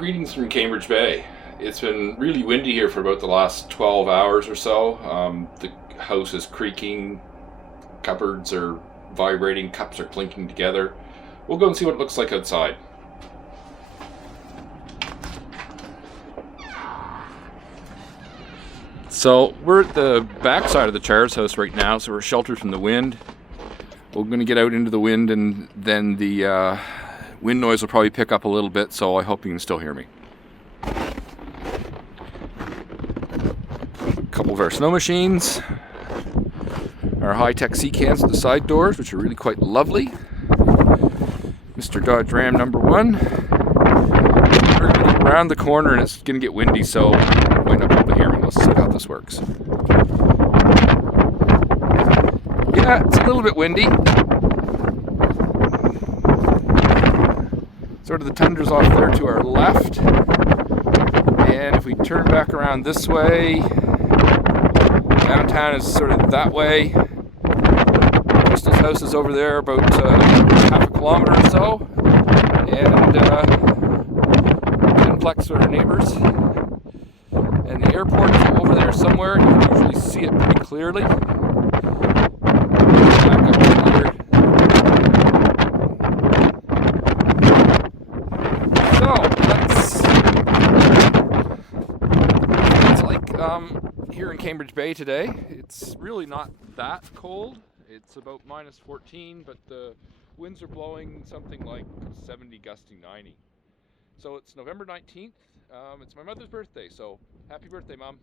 Greetings from Cambridge Bay. It's been really windy here for about the last 12 hours or so. The house is creaking, cupboards are vibrating, cups are clinking together. We'll go and see what it looks like outside. So we're at the back side of the Char's house right now, so we're sheltered from the wind. We're going to get out into the wind, and then the wind noise will probably pick up a little bit, so I hope you can still hear me. A couple of our snow machines, our high-tech sea cans at the side doors, which are really quite lovely. Mr. Dodge Ram number 1. We're going to go around the corner and it's going to get windy, so you might not be able to hear me. Let's see how this works. Yeah, it's a little bit windy. Sort of the tundra's off there to our left. And if we turn back around this way, downtown is sort of that way. Crystal's house is over there about half a kilometer or so. And Complex are our neighbors. And the airport is over there somewhere. You can usually see it pretty clearly. Back up here. So that's like here in Cambridge Bay today. It's really not that cold. It's about -14, but the winds are blowing something like 70, gusting 90. So it's November 19th. It's my mother's birthday, so happy birthday, Mom.